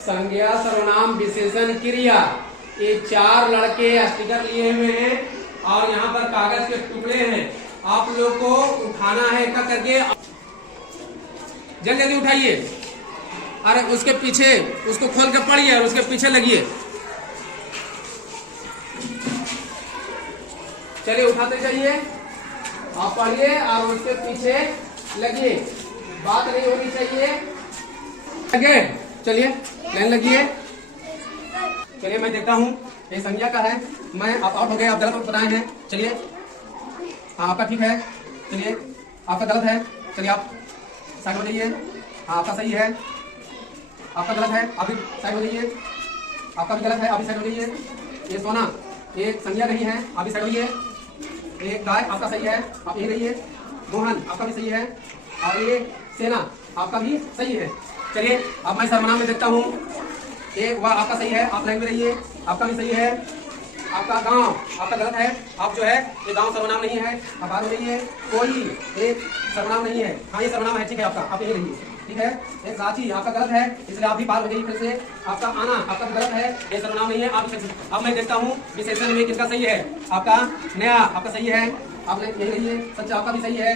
संज्ञा सर्वनाम विशेषण क्रिया, ये चार लड़के स्टिकर लिए हुए हैं और यहाँ पर कागज के टुकड़े हैं। आप लोग को उठाना है एक करके, जल्दी जल्दी उठाइए। अरे उसके पीछे उसको खोल के पढ़िए और उसके पीछे लगिए। चलिए उठाते जाइए, आप पढ़िए और उसके पीछे लगिए। बात नहीं होनी चाहिए। लगे, चलिए लाइन लगिए। चलिए मैं देखता हूँ, ये संज्ञा का है। मैं आप आउट हो गए, आप गलत बताए हैं। चलिए हाँ आपका ठीक है। चलिए आपका गलत है। चलिए आप साइड हो जाइए। हाँ आपका सही है, आपका गलत है, आप भी साइड हो जाइए। आपका भी गलत है, आप भी साइड हो जाइए। ये सोना ये संज्ञा नहीं है, आप भी साइड होइए। ये गाय आपका सही है, आप यही रहिए। मोहन आपका भी सही है और ये सेना आपका भी सही है। चलिए अब मैं सर्वनाम में देखता हूँ। एक वह आपका सही है, आप लाइन में रहिए। आपका भी सही है। आपका गांव आपका गलत है, आप जो है ये गांव सर्वनाम नहीं है, आप बाहर हो जाइए। कोई एक सर्वनाम नहीं है, हाँ ये सर्वनाम है, ठीक है आपका, आप यही रहिए। ठीक है। एक रांची आपका गलत है, इसलिए आप भी पार हो जाइए फिर से। आपका आना आपका भी गलत है, ये सर्वनाम नहीं है, आप। अब मैं देखता हूँ विशेषण में किसका सही है। आपका नया आपका सही है, आप यही रहिए। सच्चा आपका भी सही है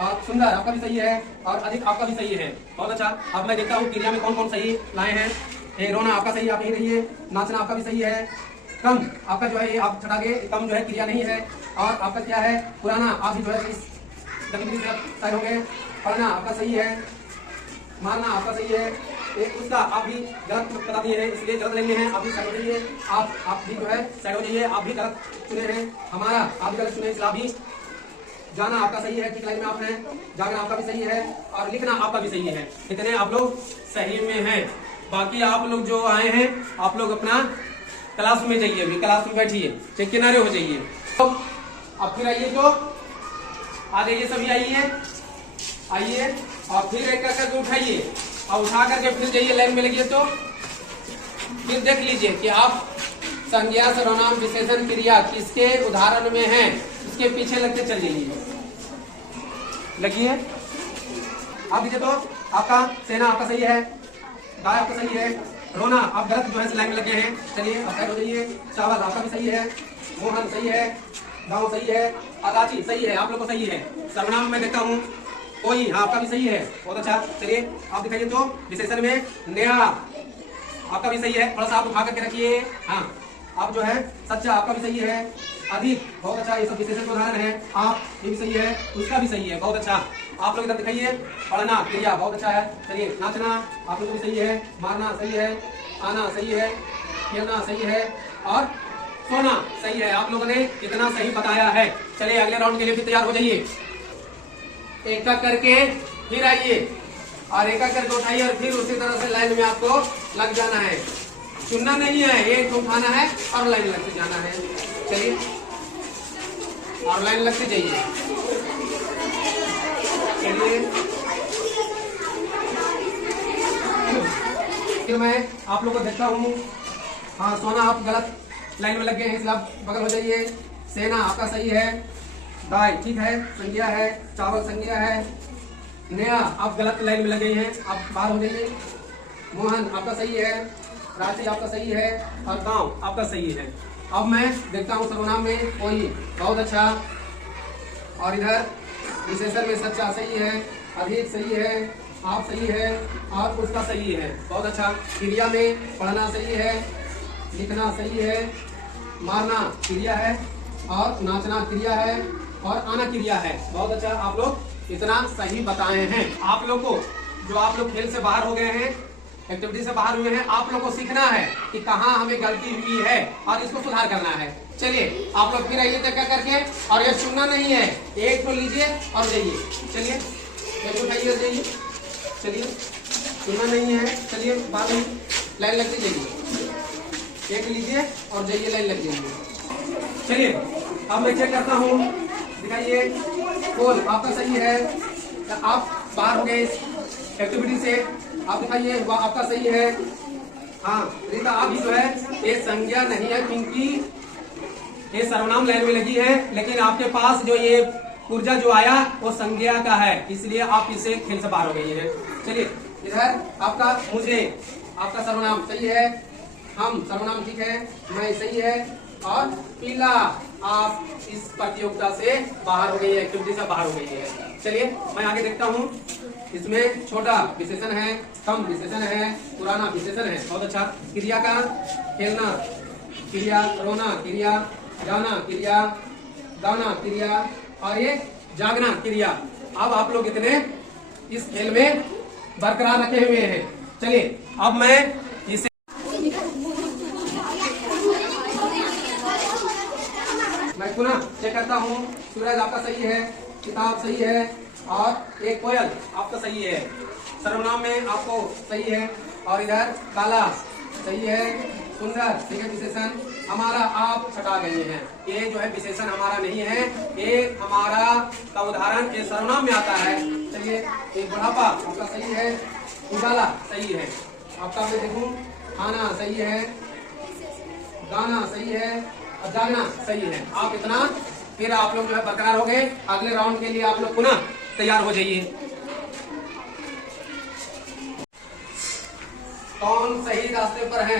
और सुंदर आपका भी सही है और अधिक आपका भी सही है। बहुत अच्छा। अब मैं देखता हूँ क्रिया में कौन कौन सही लाए हैं। ये रोना आपका सही है, आप यही रहिए। नाचना आपका भी सही है। कम आपका जो है ये आप छटा गए, कम जो है क्रिया नहीं है। और आपका क्या है पुराना, आप भी जो है इस साइड हो गए। पढ़ना आपका सही है। मारना आपका सही है। एक उसका आप भी गलत बता दिए हैं, इसलिए गलत लेंगे हैं, आप भी साइड हो जाइए। आप भी जो है साइड हो जाइए, आप भी गलत चुने हैं। हमारा आप भी गलत चुने, इसलिए आप भी। जाना आपका सही है, ठीक लाइन में आप हैं। जागना आपका भी सही है और लिखना आपका भी सही है। इतने आप लोग सही में हैं। बाकी आप लोग जो आए हैं, आप लोग अपना क्लास में जाइए, अभी क्लास में बैठिए, चेक किनारे हो जाइए। तो अब फिर आइए, तो आ जाइए सभी, आइए और फिर एक करके उठाइए और उठा करके फिर जाइए लाइन में लगिए। तो फिर देख लीजिए कि आप संज्ञा सर्वनाम विशेषण क्रिया किसके उदाहरण में है, इसके पीछे लगते चल जाइए। लगिए आप दीजिए। तो आपका सेना आपका सही है, गाय आपका सही है। रोना आप गलत जो है लाइन में लगे हैं, चलिए आप साइड हो जाइए। चावल आपका भी सही है। मोहन सही है। गाँव सही है। अदाची सही है, आप लोग को सही है। सर्वनाम में देखता हूँ कोई, हाँ आपका भी सही है। बहुत अच्छा। चलिए आप दिखाइए। तो विशेषण में नया आपका भी सही है, थोड़ा सा आप उठा करके रखिए। हाँ आप जो है सच्चा आपका भी सही है। अधिक बहुत अच्छा, ये सब विशेषण के उदाहरण है। आप ये भी सही है, उसका भी सही है। बहुत अच्छा। आप लोग इधर दिखाइए। पढ़ना क्रिया बहुत अच्छा है। चलिए नाचना आप लोग भी सही है। मारना सही है। आना सही है। खेलना सही है और सोना सही है। आप लोगों ने इतना सही बताया है। चलिए अगले राउंड के लिए भी तैयार हो जाइए। एक करके फिर आइए और एक करके उठाइए और फिर उसी तरह से लाइन में आपको लग जाना है। चुनना नहीं है, एक उठाना है और लाइन लगते जाना है। चलिए और लाइन लगते जाइए। चलिए फिर मैं आप लोग को देखता हूँ। हाँ सोना आप गलत लाइन में लग गए हैं, इसलिए आप बगल हो जाइए। सेना आपका सही है। गाय ठीक है, संज्ञा है। चावल संज्ञा है। नया आप गलत लाइन में लग गए हैं, आप बाहर हो जाइए। मोहन आपका सही है। राशि आपका सही है और गांव आपका सही है। अब मैं देखता हूँ सर्वनाम में कोई, बहुत अच्छा। और इधर विशेषण में सच्चा सही है, अधिक सही है, आप सही है और उसका सही है। बहुत अच्छा। क्रिया में पढ़ना सही है, लिखना सही है, मारना क्रिया है और नाचना क्रिया है और आना क्रिया है। बहुत अच्छा। आप लोग इतना सही बताए हैं। आप लोग को जो आप लोग खेल से बाहर हो गए हैं, एक्टिविटी से बाहर हुए हैं, आप लोग को सीखना है कि कहाँ हमें गलती हुई है और इसको सुधार करना है। चलिए आप लोग फिर आइए तय करके, और ये सुनना नहीं है, एक तो लीजिए और जाइए। चलिए एक उठाइए और जाइए। चलिए सुनना नहीं है, चलिए बाद में लाइन लगती जाइए। एक लीजिए और जाइए, लाइन लग जाइए। चलिए अब मैं चेक करता हूँ, दिखाइए। कोल आपका सही है, आप बाहर हो गए एक्टिविटी से, आप दिखाइए। वह आपका सही है। हाँ रीता आप भी जो है, ये संज्ञा नहीं है क्योंकि ये सर्वनाम लाइन में लगी है, लेकिन आपके पास जो ये ऊर्जा जो आया वो संज्ञा का है, इसलिए आप इसे खेल से बाहर हो गई है। चलिए इधर आपका मुझे आपका सर्वनाम सही है, हम सर्वनाम ठीक है, मैं सही है, और पीला आप इस प्रतियोगिता से बाहर हो गई है, एक्टिविटी से बाहर हो गई है। चलिए मैं आगे देखता हूँ। इसमें छोटा विशेषण है, कम विशेषण है, पुराना विशेषण है। बहुत अच्छा। क्रिया का खेलना, क्रिया रोना, क्रिया गाना, क्रिया गाना, क्रिया और ये जागना क्रिया। अब आप लोग इतने इस खेल में बरकरार रखे हुए हैं। चलिए अब मैं इसे मैं पुनः चेक करता हूँ। सूरज आपका सही है, किताब सही है, और एक कोयल आपका सही है। सर्वनाम में आपको सही है, और इधर काला सही है, सुंदर ठीक है। विशेषण हमारा आप छटा गए हैं। ये जो है विशेषण हमारा नहीं है, ये हमारा का उदाहरण ये सर्वनाम में आता है। चलिए एक बुढ़ापा आपका सही है, उजाला सही है, आपका मैं देखूं, खाना सही है, गाना सही है, और जागना सही है। आप इतना फिर आप लोग जो है बरकरार हो गए। अगले राउंड के लिए आप लोग पुनः तैयार हो जाइए। कौन सही रास्ते पर है?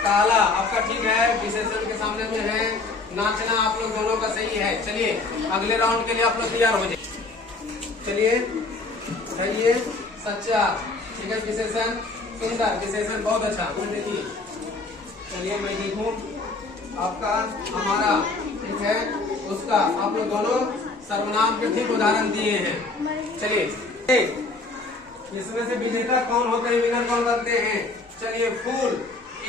काला आपका ठीक है, विशेषण के सामने में है। नाचना आप लोग दोनों का सही है। चलिए अगले राउंड के लिए आप लोग तैयार हो जाइए। चलिए उठाइए, सच्चा ठीक है, विशेषण सुंदर, विशेषण बहुत अच्छा। देखिए चलिए मैं देखूं, आपका हमारा ठीक है, उसका आप लोग दोनों सर्वनाम के ठीक उदाहरण दिए हैं। चलिए इसमें से विजेता कौन होते हैं, विनर कौन बनते हैं? चलिए फूल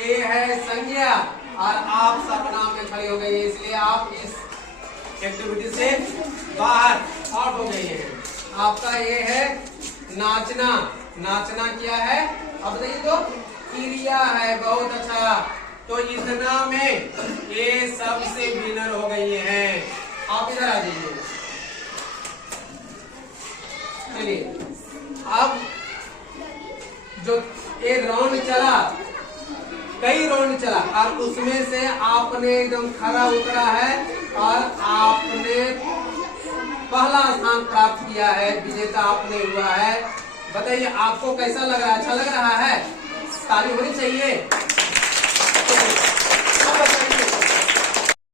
ए है संज्ञा, और आप सर्वनाम में खड़े हो गए, इसलिए आप इस एक्टिविटी से बाहर आउट हो गए हैं। आपका ये है नाचना, नाचना क्या है अब बताइए तो? क्रिया है। बहुत अच्छा, तो इतना में ये सबसे विनर हो गई है। आप इधर आ जाइए। चलिए अब जो एक राउंड चला, कई राउंड चला, और उसमें से आपने एकदम खरा उतरा है और आपने पहला स्थान प्राप्त किया है, विजेता आपने हुआ है। बताइए आपको कैसा लग रहा है? अच्छा लग रहा है? ताली होनी चाहिए।